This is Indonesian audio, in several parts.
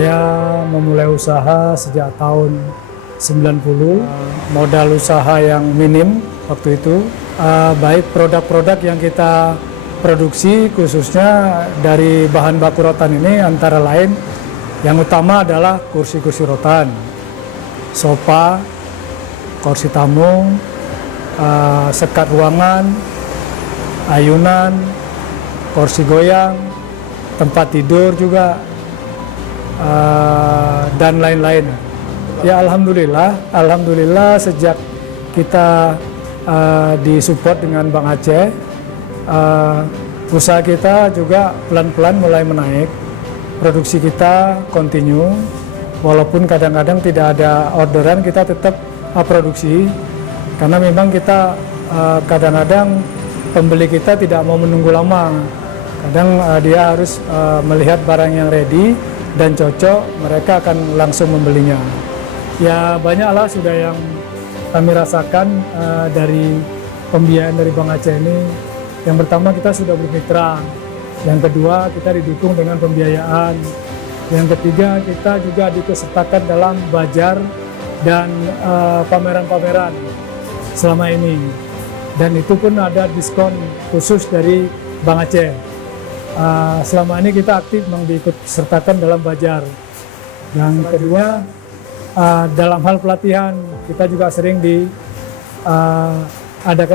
Saya memulai usaha sejak tahun 90, modal usaha yang minim waktu itu, baik produk-produk yang kita produksi khususnya dari bahan baku rotan ini antara lain yang utama adalah kursi-kursi rotan, sofa, kursi tamu, sekat ruangan, ayunan, kursi goyang, tempat tidur juga, dan lain-lain. Ya alhamdulillah sejak kita disupport dengan Bank Aceh, usaha kita juga pelan-pelan mulai menaik, produksi kita continue, walaupun kadang-kadang tidak ada orderan kita tetap produksi, karena memang kita kadang-kadang pembeli kita tidak mau menunggu lama, kadang dia harus melihat barang yang ready dan cocok, mereka akan langsung membelinya. Ya banyaklah sudah yang kami rasakan dari pembiayaan dari Bank Aceh ini. Yang pertama kita sudah bermitra, yang kedua kita didukung dengan pembiayaan, yang ketiga kita juga diikutsertakan dalam bajar dan pameran-pameran selama ini, dan itu pun ada diskon khusus dari Bank Aceh. Selama ini kita aktif diikutsertakan dalam bajar. Yang kedua, dalam hal pelatihan kita juga sering diadakan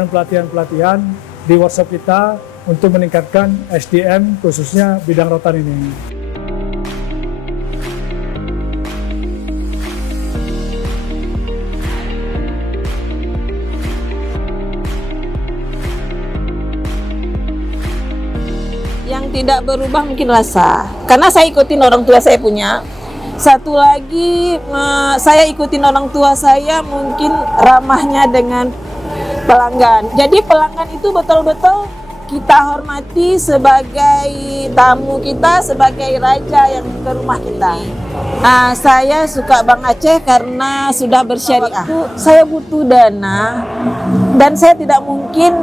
pelatihan-pelatihan di workshop kita untuk meningkatkan SDM khususnya bidang rotan ini. Yang tidak berubah mungkin rasa, karena saya ikutin orang tua saya punya. Satu lagi, saya ikutin orang tua saya mungkin ramahnya dengan pelanggan. Jadi pelanggan itu betul-betul kita hormati sebagai tamu kita, sebagai raja yang ke rumah kita. Saya suka Bank Aceh karena sudah bersyariah. Saya butuh dana dan saya tidak mungkin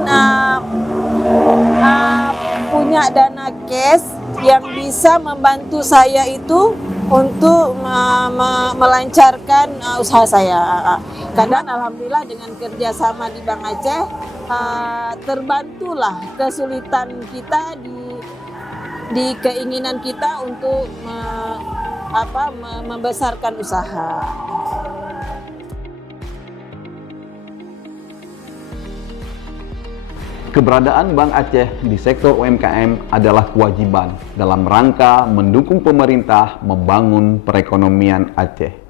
punya dana cash yang bisa membantu saya itu untuk melancarkan usaha saya. Kadang alhamdulillah dengan kerjasama di Bank Aceh terbantulah kesulitan kita di keinginan kita untuk membesarkan usaha. Keberadaan Bank Aceh di sektor UMKM adalah kewajiban dalam rangka mendukung pemerintah membangun perekonomian Aceh.